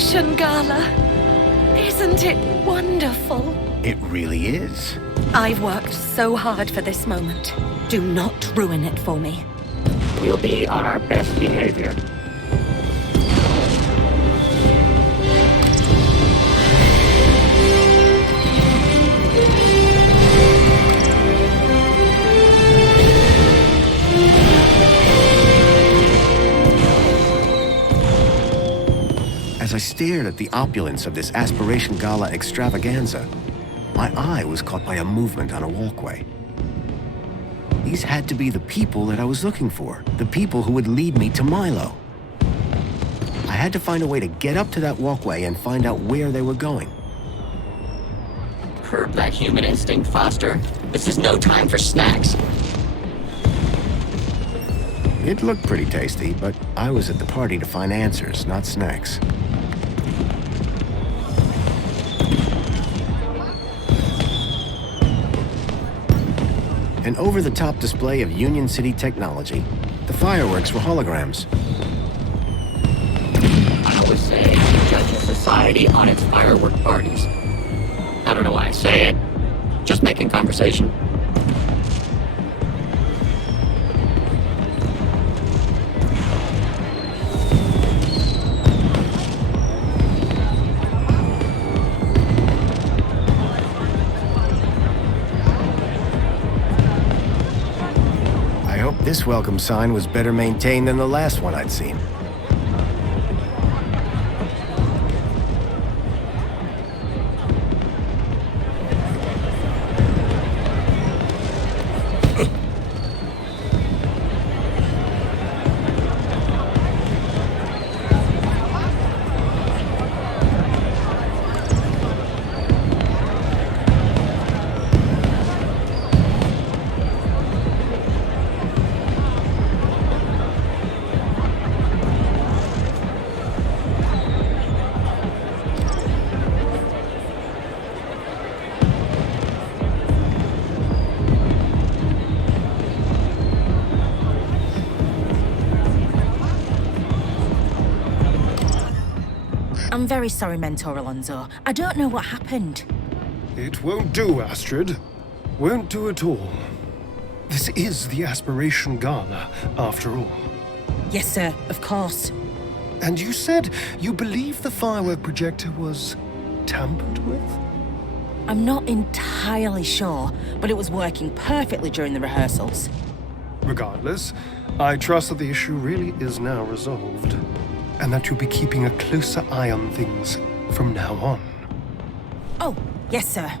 Aspiration Gala. Isn't it wonderful? It really is. I've worked so hard for this moment. Do not ruin it for me. We'll be on our best behavior. As I stared at the opulence of this Aspiration Gala extravaganza, my eye was caught by a movement on a walkway. These had to be the people that I was looking for, the people who would lead me to Milo. I had to find a way to get up to that walkway and find out where they were going. Curb that human instinct, Foster. This is no time for snacks. It looked pretty tasty, but I was at the party to find answers, not snacks. An over-the-top display of Union City technology. The fireworks were holograms. I always say you judge a society on its firework parties. I don't know why I say it. Just making conversation. This welcome sign was better maintained than the last one I'd seen. I'm very sorry, Mentor Alonso. I don't know what happened. It won't do, Astrid. Won't do at all. This is the Aspiration Gala, after all. Yes, sir, of course. And you said you believe the firework projector was tampered with? I'm not entirely sure, but it was working perfectly during the rehearsals. Regardless, I trust that the issue really is now resolved, and that you'll be keeping a closer eye on things from now on. Oh, yes, sir.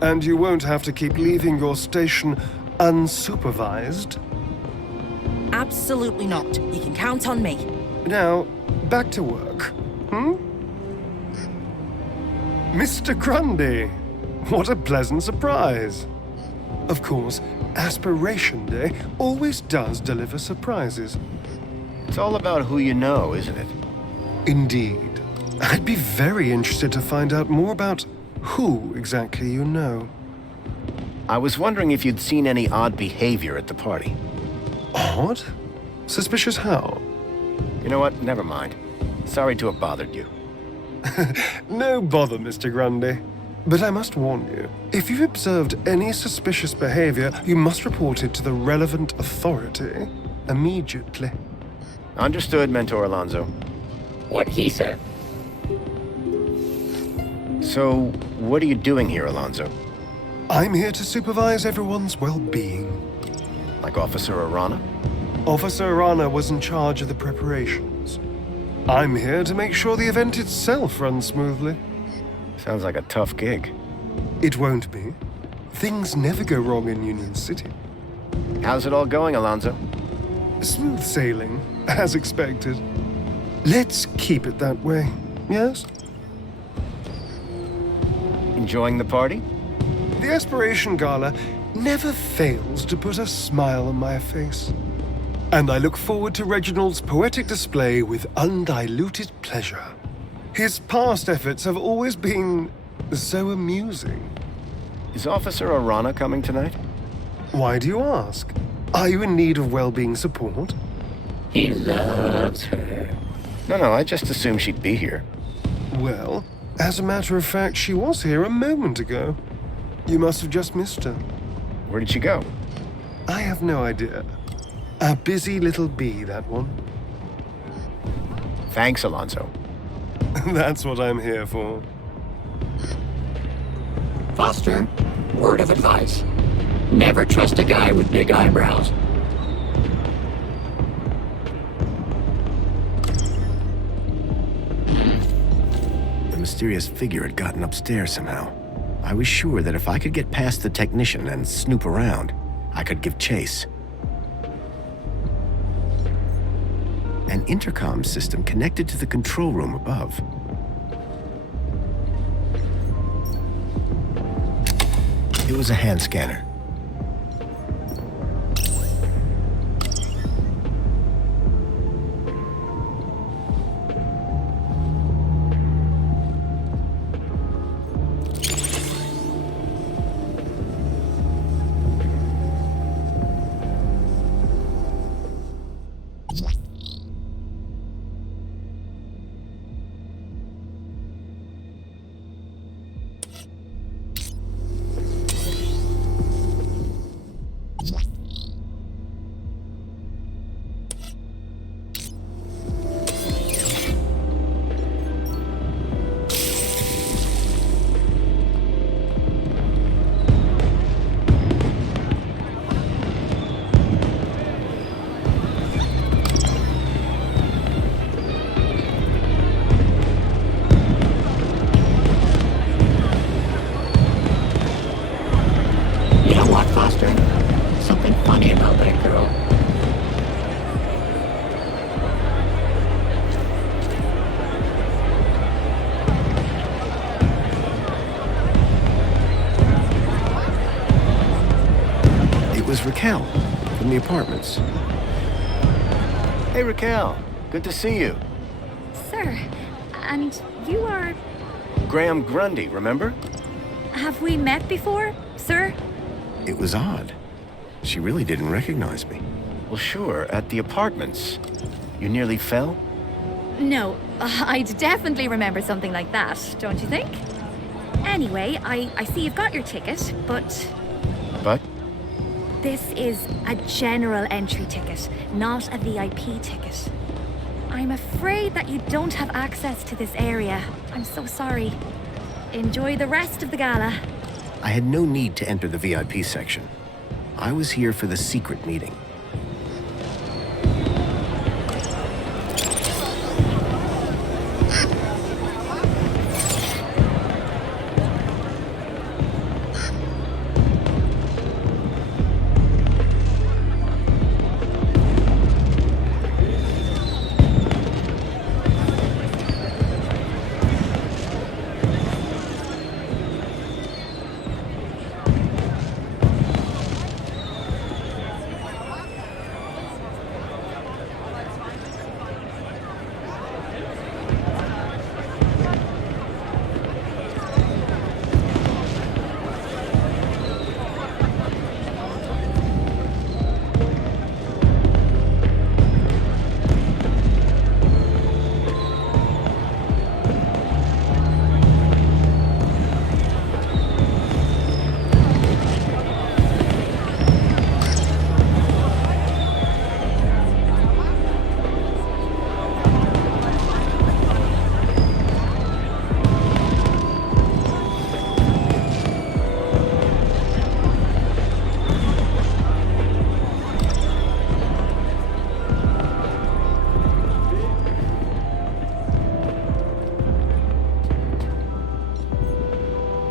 And you won't have to keep leaving your station unsupervised. Absolutely not. You can count on me. Now, back to work. Mr. Grundy, what a pleasant surprise. Of course, Aspiration Day always does deliver surprises. It's all about who you know, isn't it? Indeed. I'd be very interested to find out more about who exactly you know. I was wondering if you'd seen any odd behavior at the party. Odd? Suspicious how? You know what? Never mind. Sorry to have bothered you. No bother, Mr. Grundy. But I must warn you, if you've observed any suspicious behavior, you must report it to the relevant authority immediately. Understood, Mentor Alonso. What he said. So, what are you doing here, Alonso? I'm here to supervise everyone's well-being. Like Officer Arana? Officer Arana was in charge of the preparations. I'm here to make sure the event itself runs smoothly. Sounds like a tough gig. It won't be. Things never go wrong in Union City. How's it all going, Alonso? Smooth sailing, as expected. Let's keep it that way, yes? Enjoying the party? The Aspiration Gala never fails to put a smile on my face. And I look forward to Reginald's poetic display with undiluted pleasure. His past efforts have always been so amusing. Is Officer Arana coming tonight? Why do you ask? Are you in need of well-being support? He loves her. No, I just assumed she'd be here. Well, as a matter of fact, she was here a moment ago. You must have just missed her. Where did she go? I have no idea. A busy little bee, that one. Thanks, Alonso. That's what I'm here for. Foster, word of advice. Never trust a guy with big eyebrows. The mysterious figure had gotten upstairs somehow. I was sure that if I could get past the technician and snoop around, I could give chase. An intercom system connected to the control room above. It was a hand scanner. You know what, Foster? Something funny about that girl. It was Raquel from the apartments. Hey, Raquel. Good to see you. Sir, and you are... Graham Grundy, remember? Have we met before, sir? It was odd. She really didn't recognize me. Well, sure, at the apartments. You nearly fell? No, I'd definitely remember something like that, don't you think? Anyway, I see you've got your ticket, but But? this is a general entry ticket, not a VIP ticket. I'm afraid that you don't have access to this area. I'm so sorry. Enjoy the rest of the gala. I had no need to enter the VIP section. I was here for the secret meeting.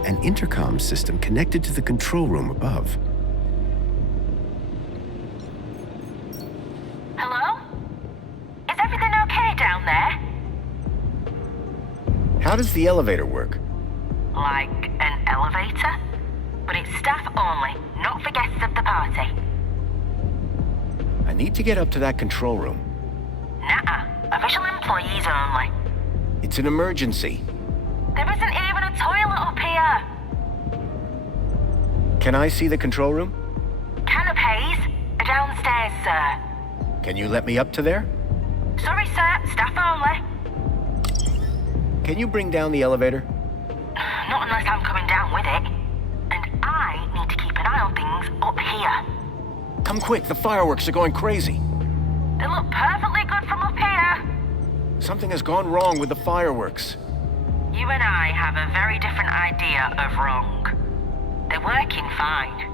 An intercom system connected to the control room above. Hello? Is everything okay down there? How does the elevator work? Like an elevator? But it's staff only, not for guests of the party. I need to get up to that control room. Nuh-uh. Official employees only. It's an emergency. There isn't even a toilet up here. Can I see the control room? Canapes are downstairs, sir. Can you let me up to there? Sorry, sir. Staff only. Can you bring down the elevator? Not unless I'm coming down with it. And I need to keep an eye on things up here. Come quick, the fireworks are going crazy. They look perfectly good from up here. Something has gone wrong with the fireworks. You and I have a very different idea of wrong. They're working fine.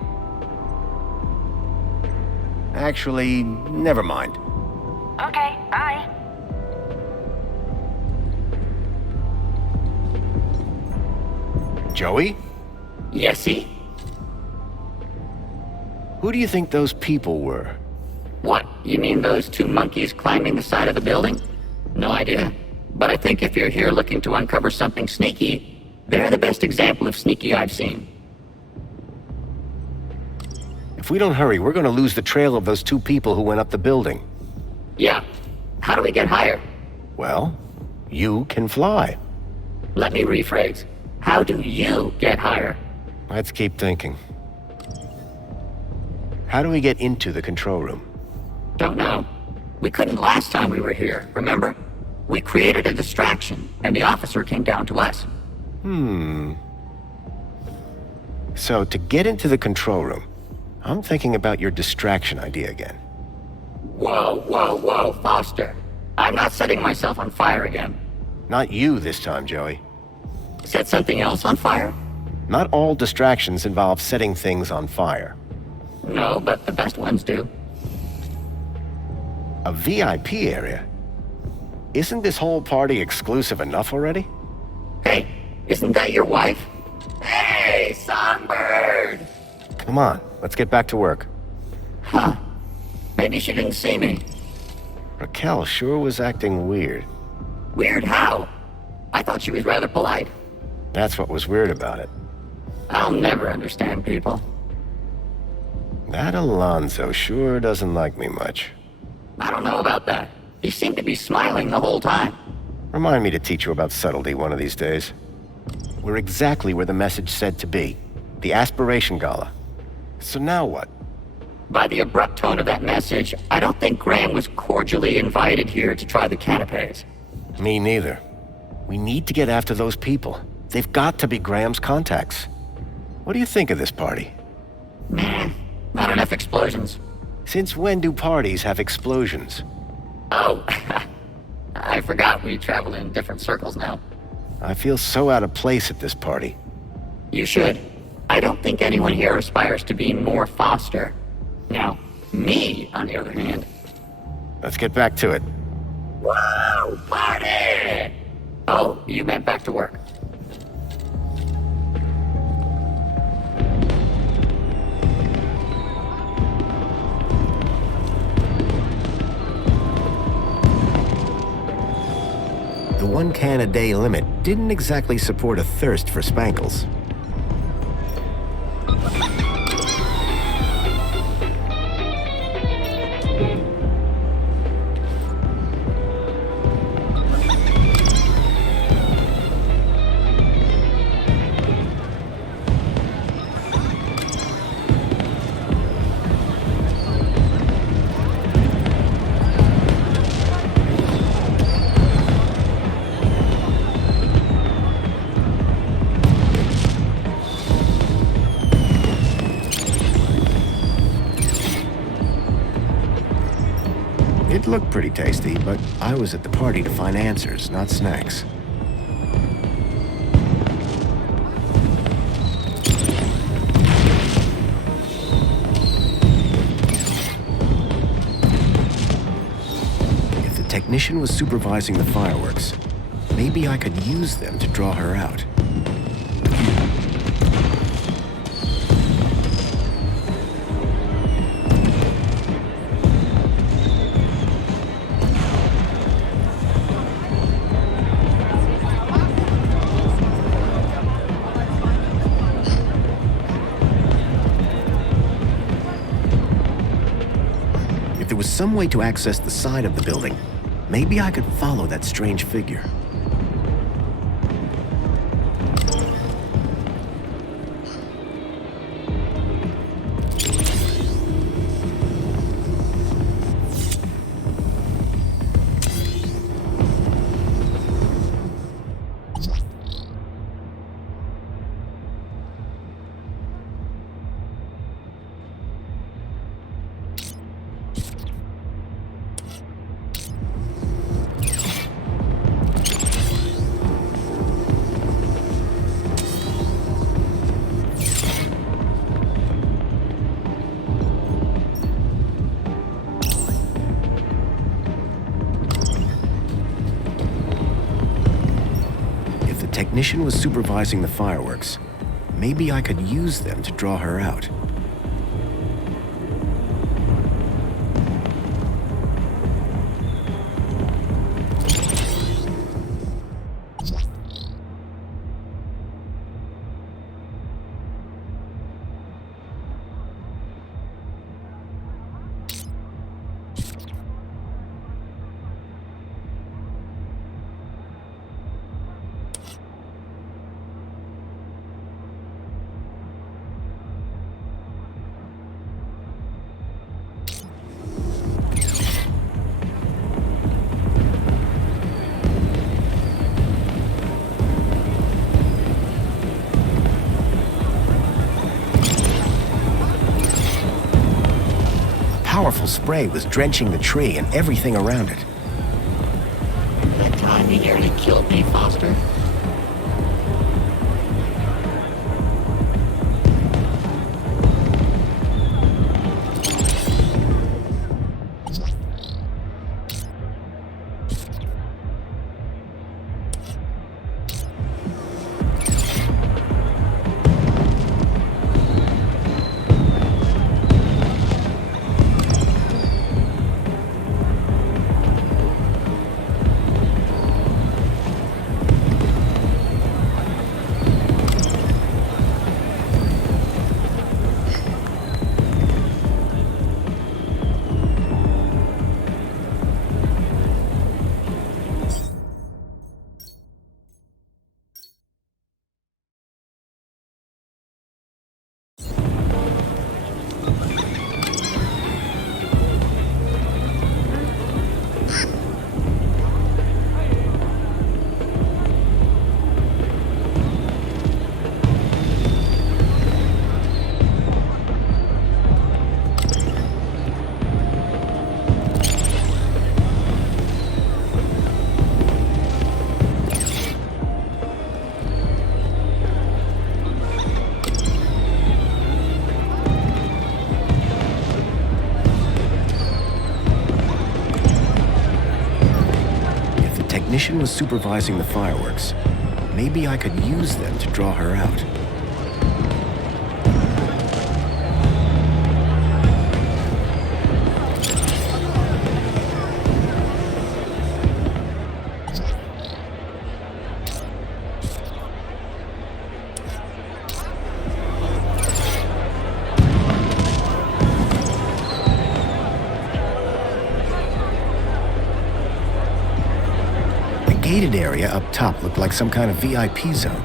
Actually, never mind. Okay, bye. Joey? Yesy? Who do you think those people were? What, you mean those two monkeys climbing the side of the building? No idea. But I think if you're here looking to uncover something sneaky, they're the best example of sneaky I've seen. If we don't hurry, we're gonna lose the trail of those two people who went up the building. Yeah. How do we get higher? Well, you can fly. Let me rephrase. How do you get higher? Let's keep thinking. How do we get into the control room? Don't know. We couldn't last time we were here, remember? We created a distraction, and the officer came down to us. So, to get into the control room, I'm thinking about your distraction idea again. Whoa, Foster. I'm not setting myself on fire again. Not you this time, Joey. Set something else on fire? Not all distractions involve setting things on fire. No, but the best ones do. A VIP area? Isn't this whole party exclusive enough already? Hey, isn't that your wife? Hey, Songbird! Come on, let's get back to work. Huh. Maybe she didn't see me. Raquel sure was acting weird. Weird how? I thought she was rather polite. That's what was weird about it. I'll never understand people. That Alonzo sure doesn't like me much. I don't know about that. He seemed to be smiling the whole time. Remind me to teach you about subtlety one of these days. We're exactly where the message said to be. The Aspiration Gala. So now what? By the abrupt tone of that message, I don't think Graham was cordially invited here to try the canapes. Me neither. We need to get after those people. They've got to be Graham's contacts. What do you think of this party? Man, not enough explosions. Since when do parties have explosions? Oh, I forgot we travel in different circles now. I feel so out of place at this party. You should. I don't think anyone here aspires to be more Foster. Now, me, on the other hand. Let's get back to it. Whoa, party! Oh, you meant back to work. The 1 can a day limit didn't exactly support a thirst for spankles. It looked pretty tasty, but I was at the party to find answers, not snacks. If the technician was supervising the fireworks, maybe I could use them to draw her out. If there was some way to access the side of the building, maybe I could follow that strange figure. technician was supervising the fireworks, maybe I could use them to draw her out. Powerful spray was drenching the tree and everything around it. That time you nearly killed me, Foster. The technician was supervising the fireworks. Maybe I could use them to draw her out. The gated area up top looked like some kind of VIP zone.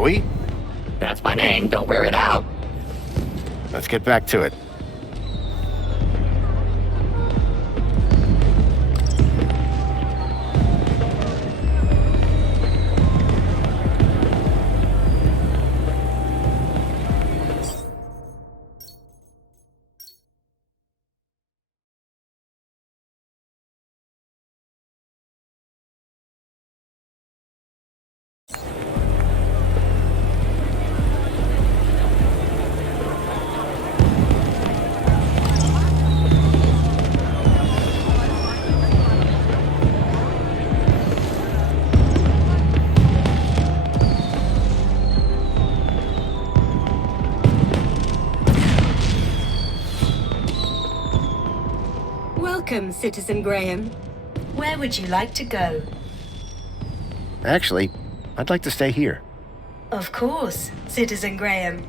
Joey, That's my name, don't wear it out. let's get back to it. Welcome, Citizen Graham. Where would you like to go? Actually, I'd like to stay here. Of course, Citizen Graham.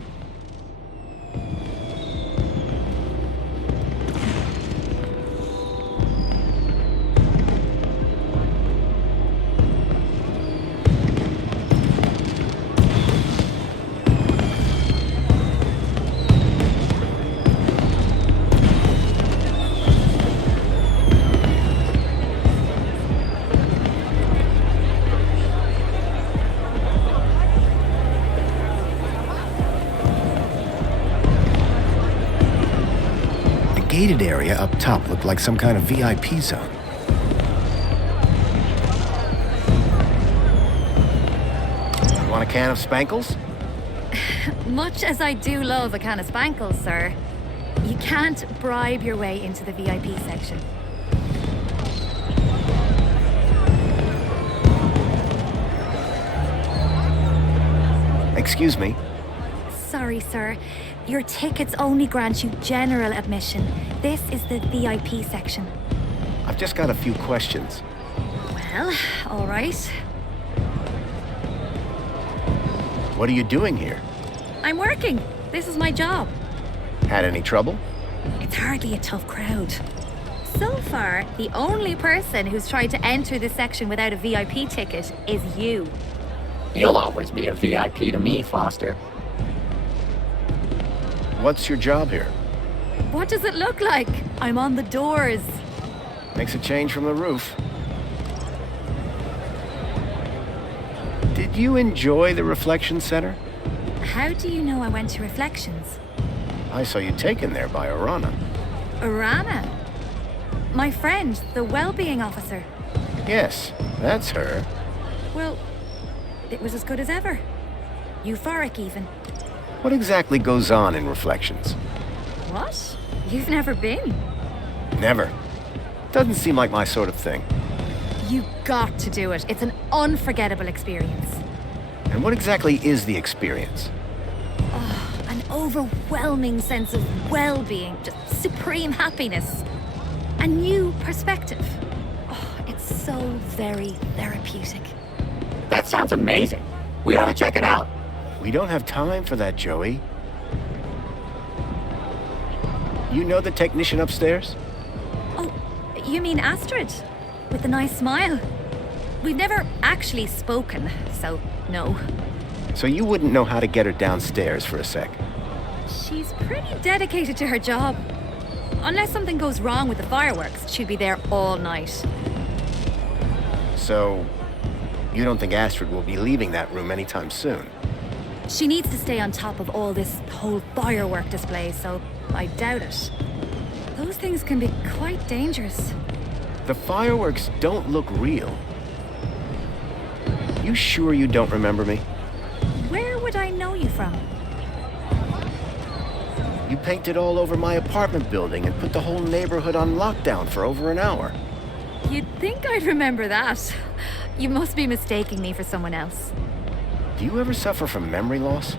The gated area up top looked like some kind of VIP zone. Want a can of Spankles? Much as I do love a can of Spankles, sir, you can't bribe your way into the VIP section. Excuse me. Sorry, sir. Your tickets only grant you general admission. This is the VIP section. I've just got a few questions. Well, all right. What are you doing here? I'm working. This is my job. Had any trouble? It's hardly a tough crowd. So far, the only person who's tried to enter this section without a VIP ticket is you. You'll always be a VIP to me, Foster. What's your job here? What does it look like? I'm on the doors. Makes a change from the roof. Did you enjoy the Reflection Center? How do you know I went to Reflections? I saw you taken there by Orana. Arana? My friend, the well-being officer. Yes, that's her. Well, it was as good as ever. Euphoric, even. What exactly goes on in Reflections? What? You've never been? Never. Doesn't seem like my sort of thing. You got to do it. It's an unforgettable experience. And what exactly is the experience? An overwhelming sense of well-being, just supreme happiness. A new perspective. Oh, it's so very therapeutic. That sounds amazing. We ought to check it out. We don't have time for that, Joey. You know the technician upstairs? Oh, you mean Astrid? With the nice smile? We've never actually spoken, so no. So you wouldn't know how to get her downstairs for a sec? She's pretty dedicated to her job. Unless something goes wrong with the fireworks, she'd be there all night. So, you don't think Astrid will be leaving that room anytime soon? She needs to stay on top of all this whole firework display, so I doubt it. Those things can be quite dangerous. The fireworks don't look real. You sure you don't remember me? Where would I know you from? You painted all over my apartment building and put the whole neighborhood on lockdown for over an hour. You'd think I'd remember that. You must be mistaking me for someone else. Do you ever suffer from memory loss?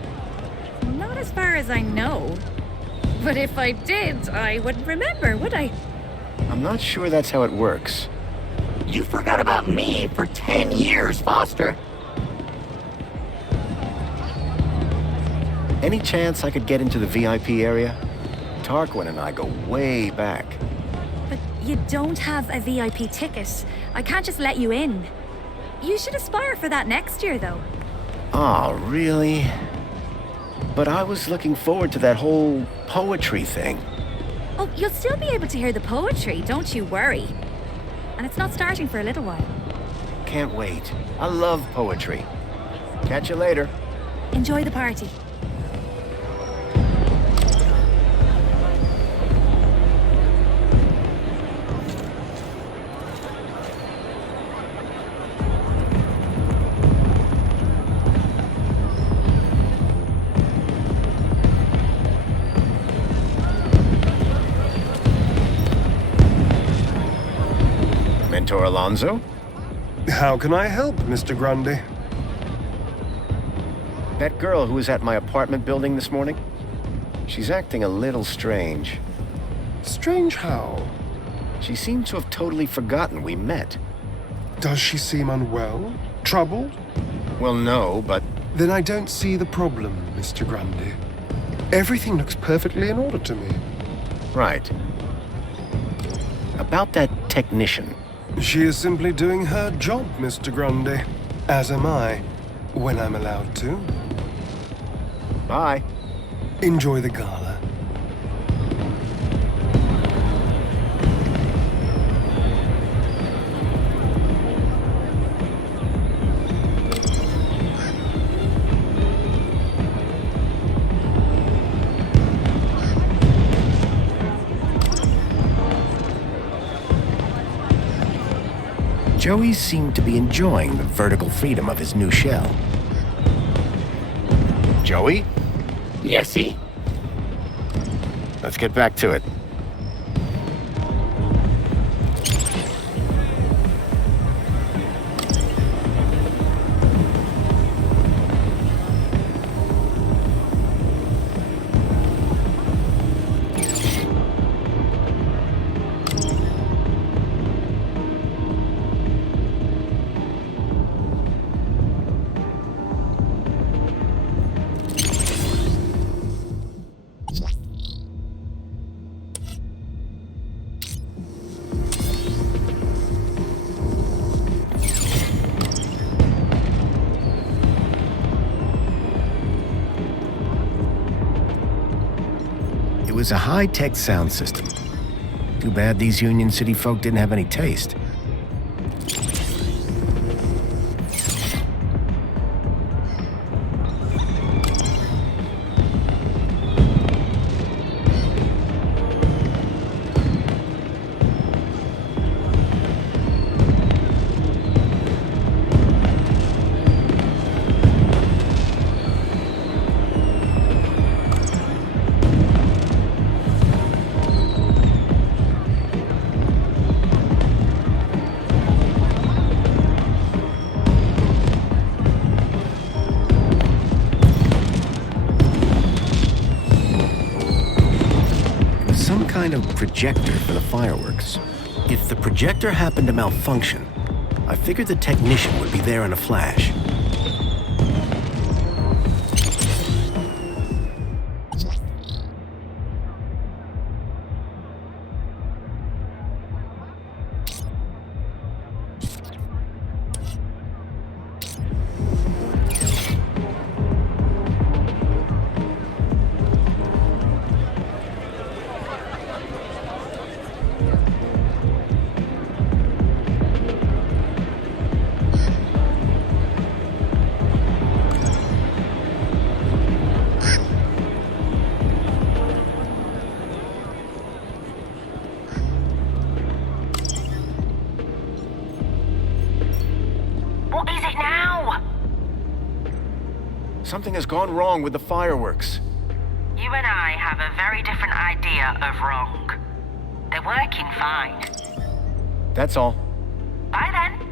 Not as far as I know. But if I did, I wouldn't remember, would I? I'm not sure that's how it works. You forgot about me for 10 years, Foster. Any chance I could get into the VIP area? Tarquin and I go way back. But you don't have a VIP ticket. I can't just let you in. You should aspire for that next year, though. Oh, really? But I was looking forward to that whole poetry thing. Oh, you'll still be able to hear the poetry, don't you worry. And it's not starting for a little while. Can't wait. I love poetry. Catch you later. Enjoy the party. Mentor Alonso? How can I help, Mr. Grundy? That girl who was at my apartment building this morning? She's acting a little strange. Strange how? She seems to have totally forgotten we met. Does she seem unwell? Troubled? Well, no, but... Then I don't see the problem, Mr. Grundy. Everything looks perfectly in order to me. Right. About that technician. She is simply doing her job, Mr. Grundy. As am I, when I'm allowed to. Bye. Enjoy the gala. Joey seemed to be enjoying the vertical freedom of his new shell. Joey? Yesy? Let's get back to it. It was a high-tech sound system. Too bad these Union City folk didn't have any taste. Kind of projector for the fireworks. If the projector happened to malfunction, I figured the technician would be there in a flash. What is it now? Something has gone wrong with the fireworks. You and I have a very different idea of wrong. They're working fine. That's all. Bye then.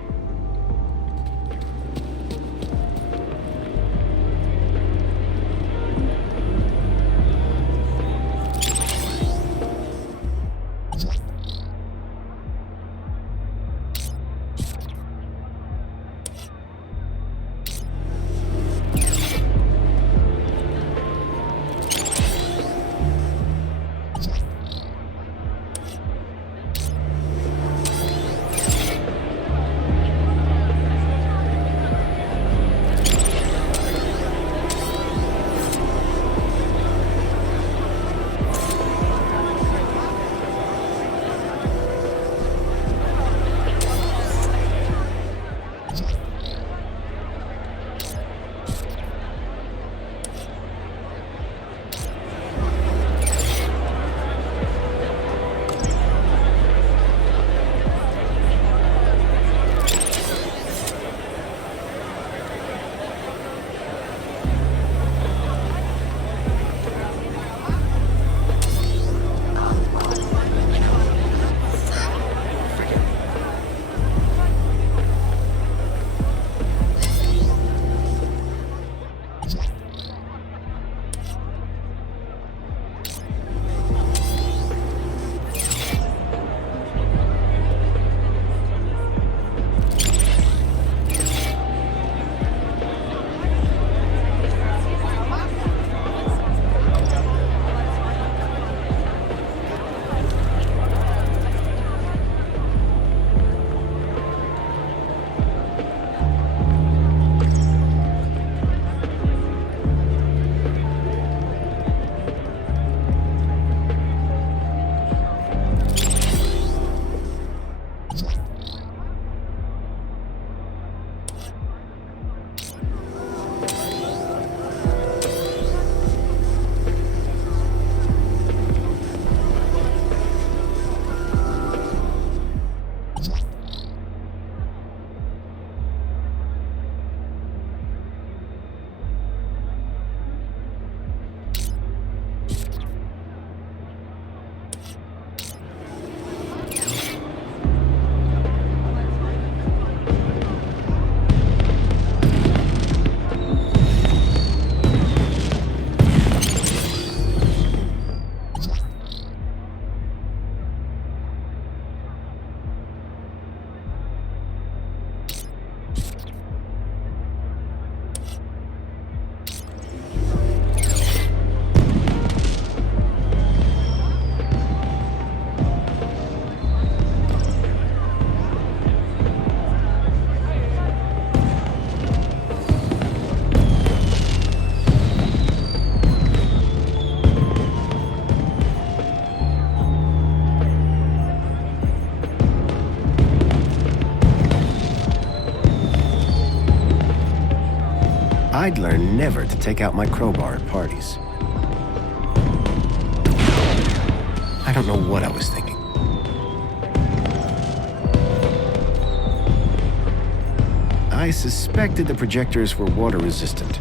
I'd learned never to take out my crowbar at parties. I don't know what I was thinking. I suspected the projectors were water resistant.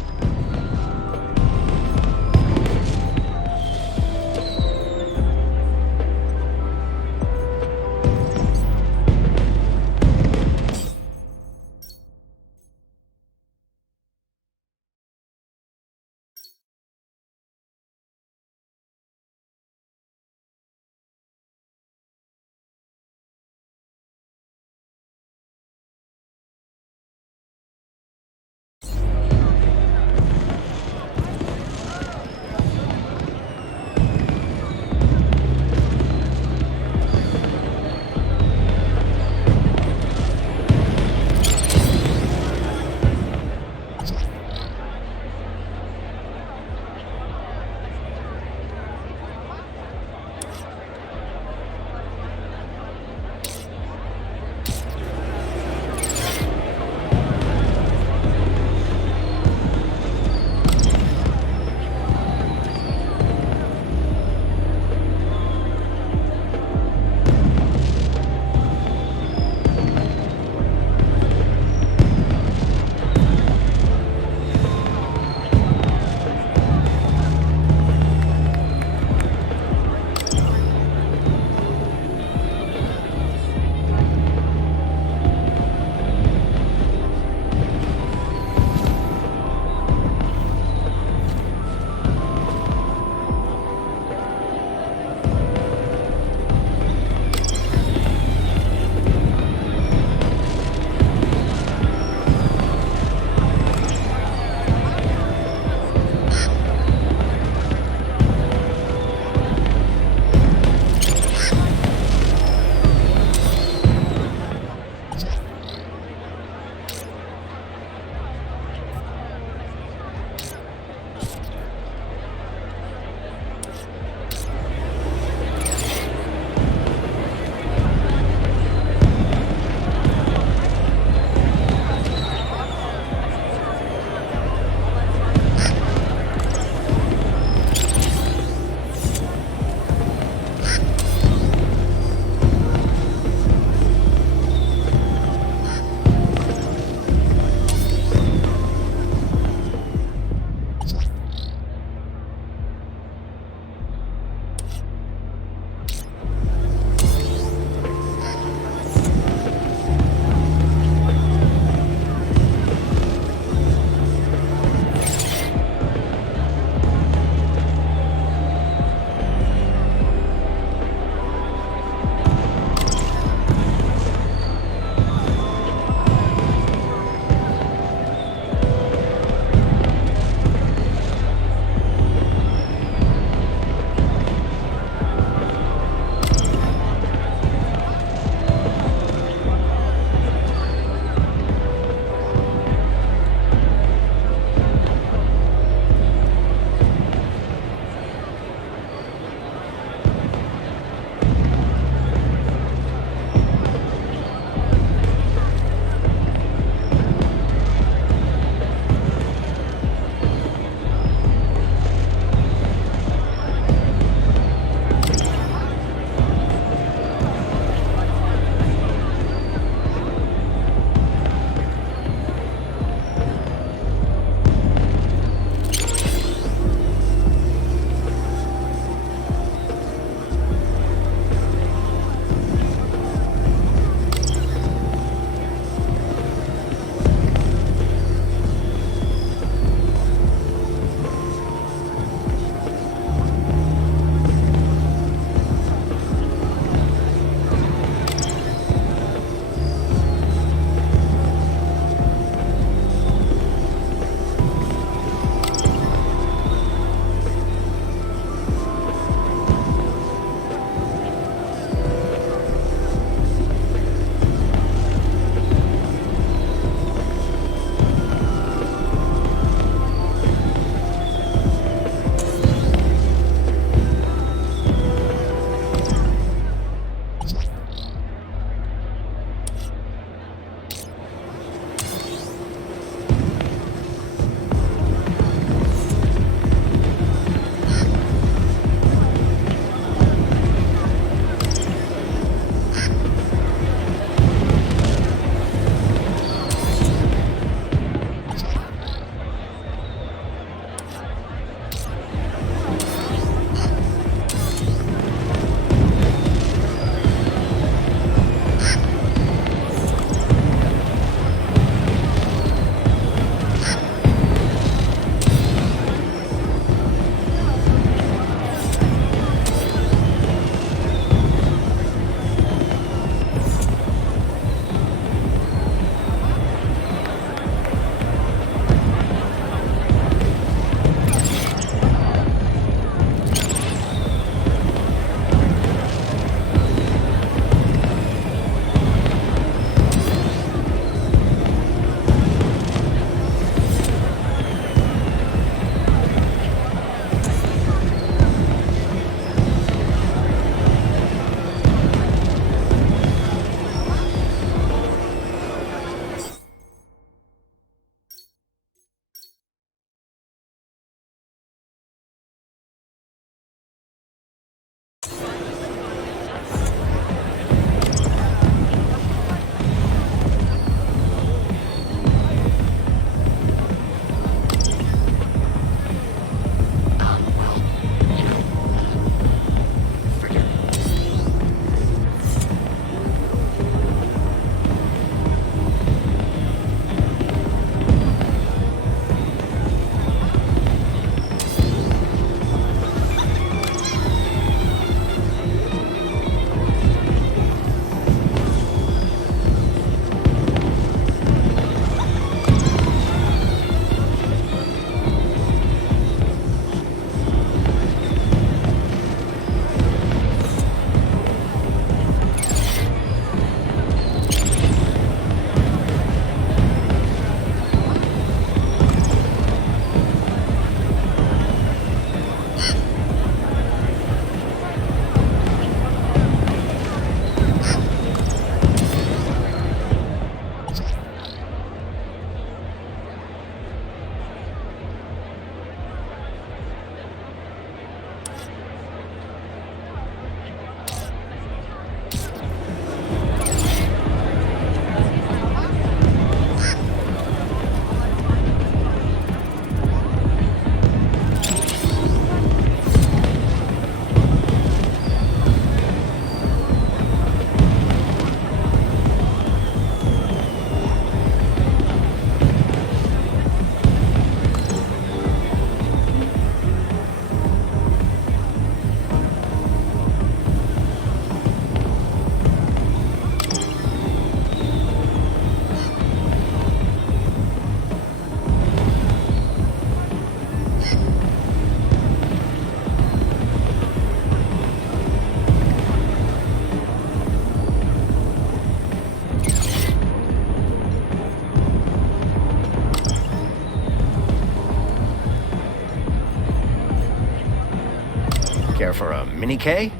Mini K?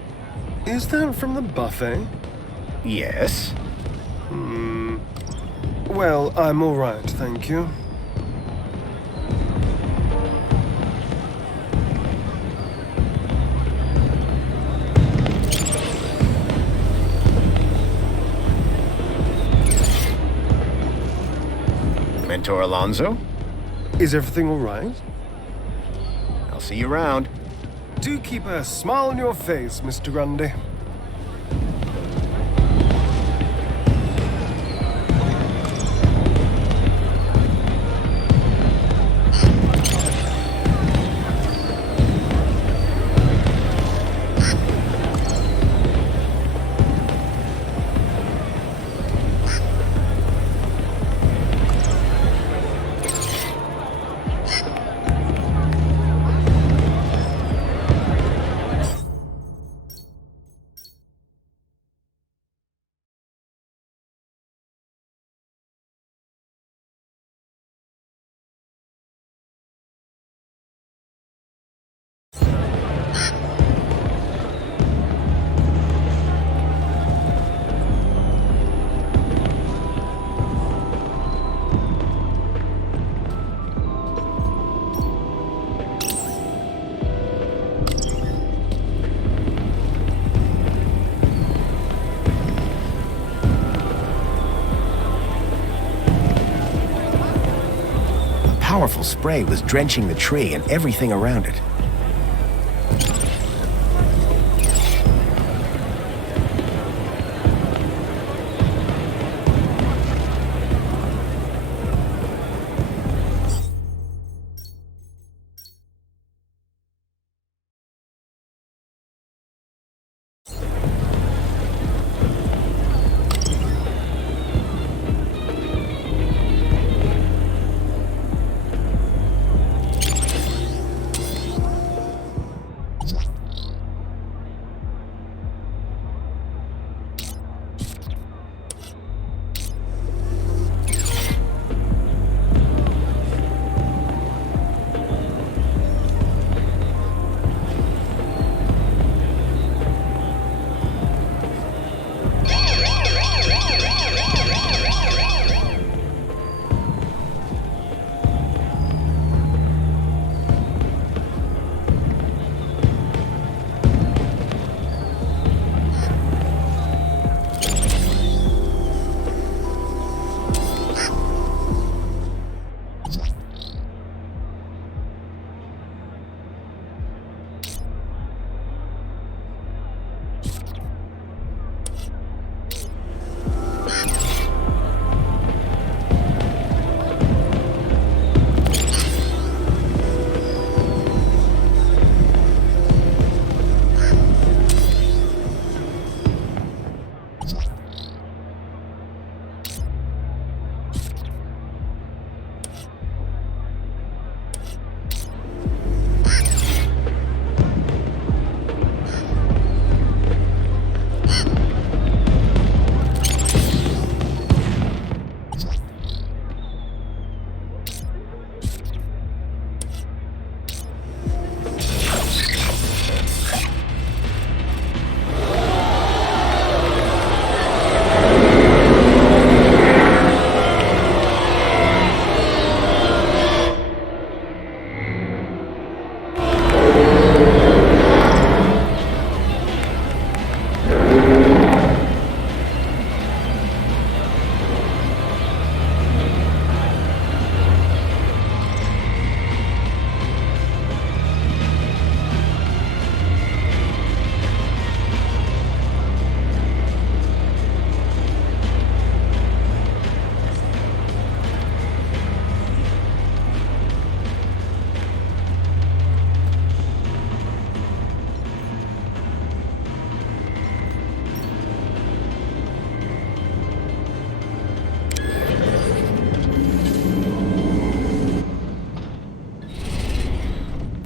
Is that from the buffet? Yes. Well, I'm all right, thank you. Mentor Alonso? Is everything all right? I'll see you around. Do keep a smile on your face, Mr. Grundy. Powerful spray was drenching the tree and everything around it.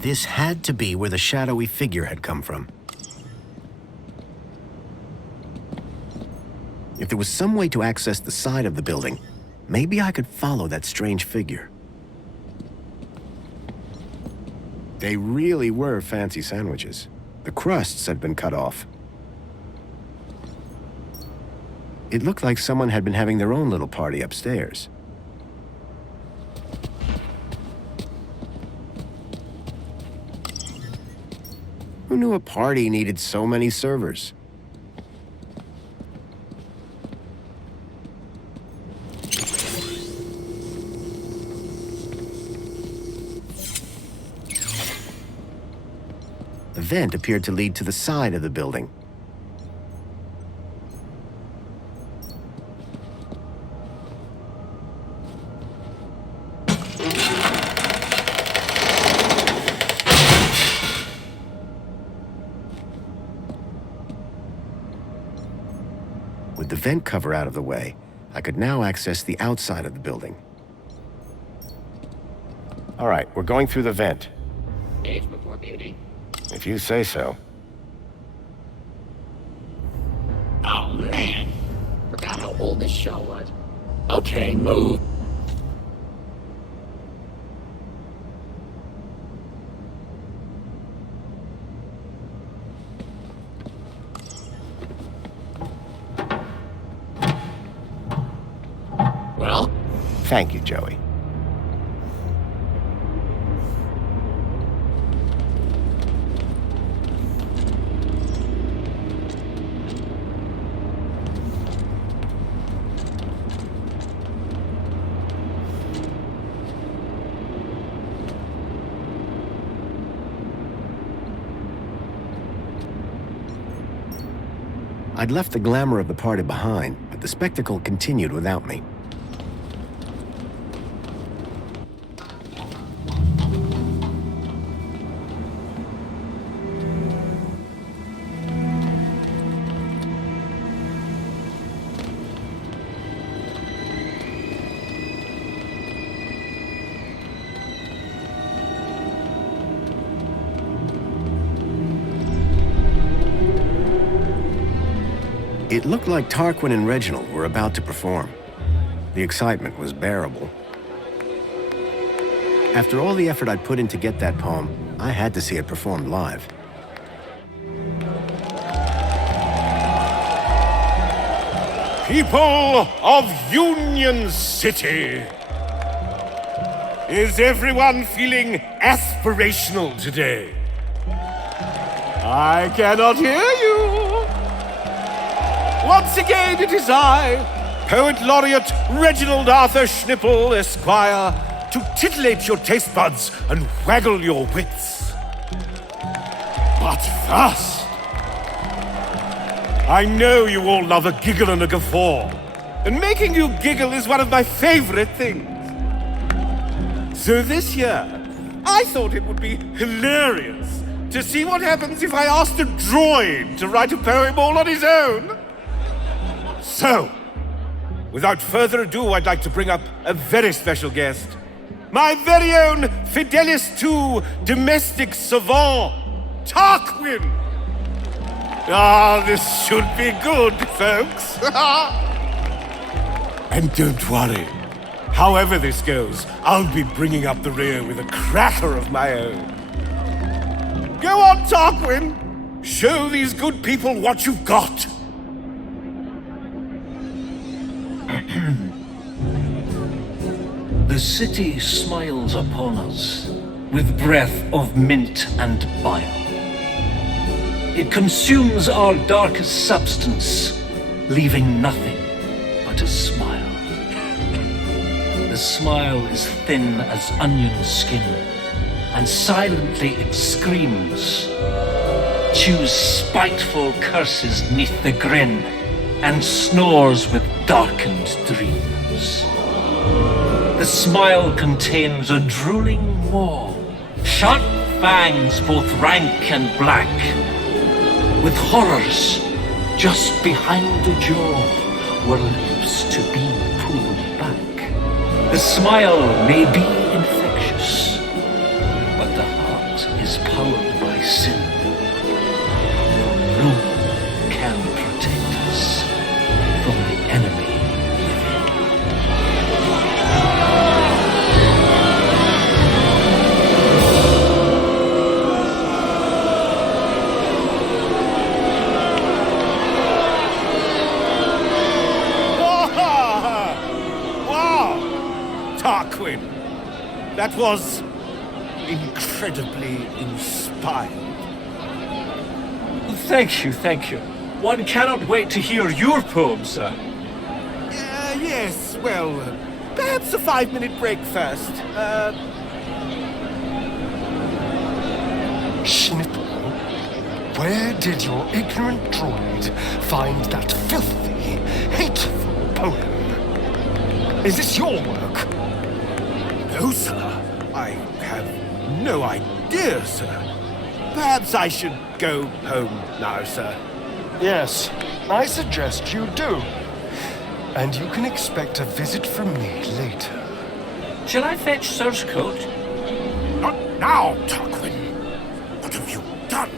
This had to be where the shadowy figure had come from. If there was some way to access the side of the building, maybe I could follow that strange figure. They really were fancy sandwiches. The crusts had been cut off. It looked like someone had been having their own little party upstairs. Who knew a party needed so many servers? The vent appeared to lead to the side of the building. With the vent cover out of the way, I could now access the outside of the building. All right, we're going through the vent. Age before beauty. If you say so. Oh, man. Forgot how old this show was. Okay, move. Well? Thank you, Joey. I'd left the glamour of the party behind, but the spectacle continued without me. It looked like Tarquin and Reginald were about to perform. The excitement was bearable. After all the effort I'd put in to get that poem, I had to see it performed live. People of Union City! Is everyone feeling aspirational today? I cannot hear you! Once again, it is I, Poet Laureate Reginald Arthur Schnipple, Esquire, to titillate your taste buds and waggle your wits. But first, I know you all love a giggle and a guffaw, and making you giggle is one of my favorite things. So this year, I thought it would be hilarious to see what happens if I asked a droid to write a poem all on his own. So, without further ado, I'd like to bring up a very special guest. My very own Fidelis II domestic savant, Tarquin. Ah, this should be good, folks. And don't worry. However this goes, I'll be bringing up the rear with a cracker of my own. Go on, Tarquin. Show these good people what you've got. The city smiles upon us with breath of mint and bile. It consumes our darkest substance, leaving nothing but a smile. The smile is thin as onion skin, and silently it screams, chews spiteful curses neath the grin, and snores with darkened dreams. The smile contains a drooling maw, sharp fangs both rank and black, with horrors just behind the jaw where lips to be pulled back. The smile may be infectious, but the heart is powered by sin. No one can protect us from the enemy. That was incredibly inspired. Thank you, thank you. One cannot wait to hear your poem, sir. Yes, well, perhaps a 5-minute break first. Schnitzel, where did your ignorant droid find that filthy, hateful poem? Is this your work? No, sir. I have no idea, sir. Perhaps I should go home now, sir. Yes, I suggest you do. And you can expect a visit from me later. Shall I fetch Sir's coat? Not now, Tarquin. What have you done?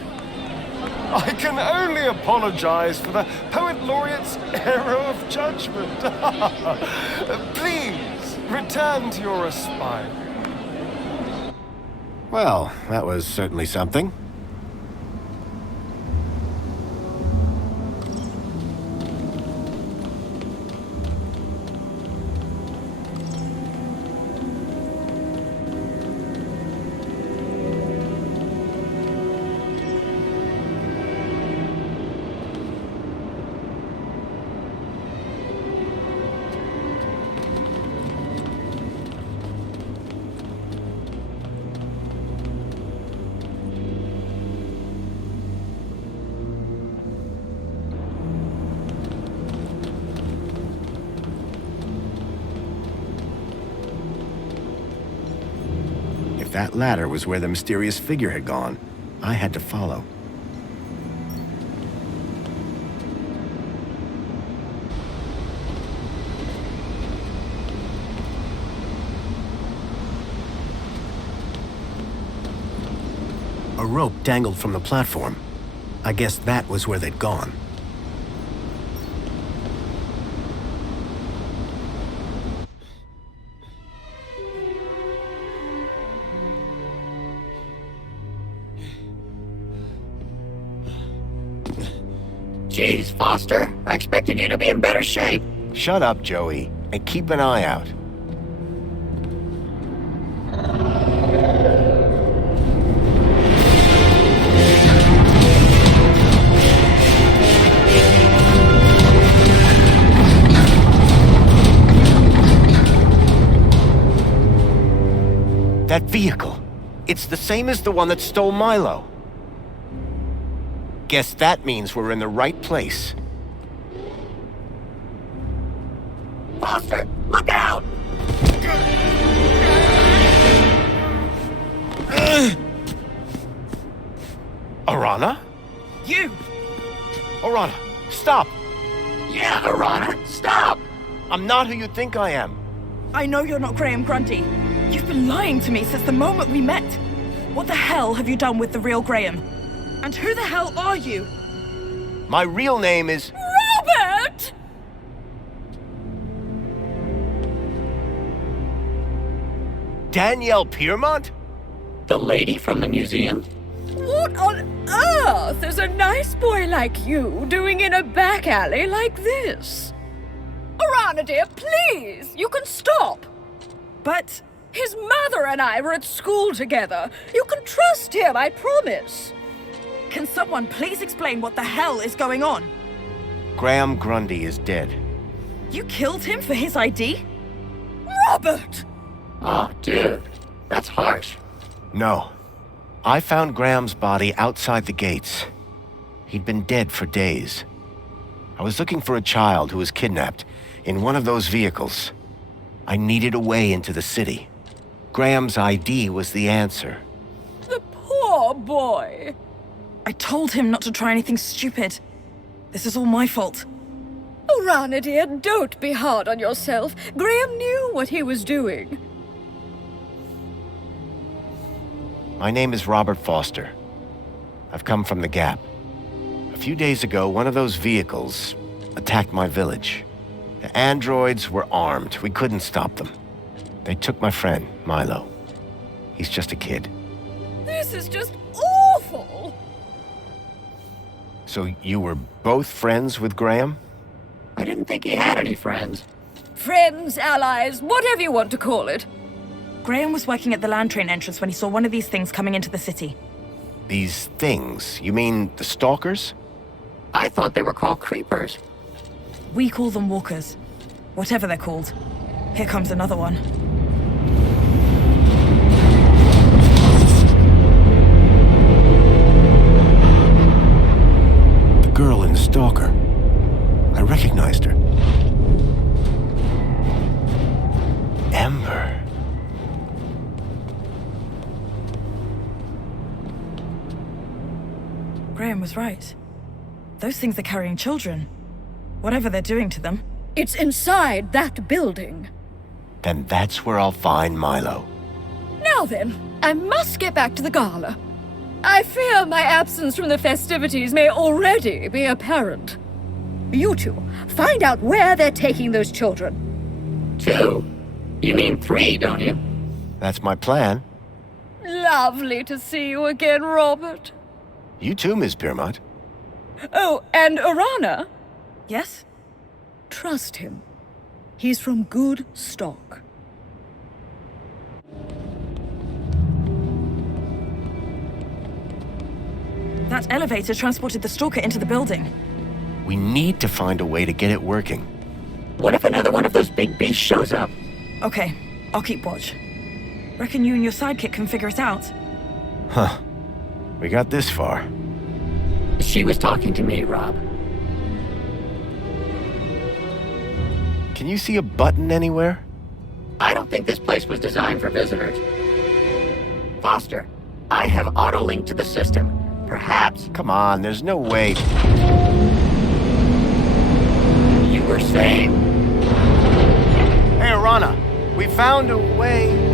I can only apologize for the Poet Laureate's error of judgment. Please, return to your aspiring. Well, that was certainly something. That ladder was where the mysterious figure had gone. I had to follow. A rope dangled from the platform. I guess that was where they'd gone. Jeez, Foster. I expected you to be in better shape. Shut up, Joey, and keep an eye out. That vehicle. It's the same as the one that stole Milo. Guess that means we're in the right place. Foster, look out! Arana? You! Arana, stop! Yeah, Arana, stop! I'm not who you think I am. I know you're not Graham Grundy. You've been lying to me since the moment we met. What the hell have you done with the real Graham? And who the hell are you? My real name is... Robert! Danielle Piermont? The lady from the museum? What on earth is a nice boy like you doing in a back alley like this? Arana, dear, please, you can stop. But His mother and I were at school together. You can trust him, I promise. can someone please explain what the hell is going on? Graham Grundy is dead. You killed him for his ID? Robert! Oh, dude. That's harsh. No. I found Graham's body outside the gates. He'd been dead for days. I was looking for a child who was kidnapped in one of those vehicles. I needed a way into the city. Graham's ID was the answer. The poor boy. I told him not to try anything stupid. This is all my fault. Oh, Rana, dear, don't be hard on yourself. Graham knew what he was doing. My name is Robert Foster. I've come from the Gap. A few days ago, one of those vehicles attacked my village. The androids were armed. We couldn't stop them. They took my friend, Milo. He's just a kid. This is just awful. So you were both friends with Graham? I didn't think he had any friends. Friends, allies, whatever you want to call it. Graham was working at the land train entrance when he saw one of these things coming into the city. These things? You mean the stalkers? I thought they were called creepers. We call them walkers. Whatever they're called. Here comes another one. The girl in the stalker. I recognized her. Ember. Graham was right. Those things are carrying children. Whatever they're doing to them. It's inside that building. Then that's where I'll find Milo. Now then, I must get back to the gala. I fear my absence from the festivities may already be apparent. You two, find out where they're taking those children. 2? You mean 3, don't you? That's my plan. Lovely to see you again, Robert. You too, Miss Piermont. Oh, and Arana? Yes? Trust him. He's from good stock. That elevator transported the stalker into the building. We need to find a way to get it working. What if another one of those big beasts shows up? Okay, I'll keep watch. Reckon you and your sidekick can figure it out. Huh. We got this far. She was talking to me, Rob. Can you see a button anywhere? I don't think this place was designed for visitors. Foster, I have auto-linked to the system. Perhaps... Come on, there's no way. You were saying... Hey, Arana, we found a way.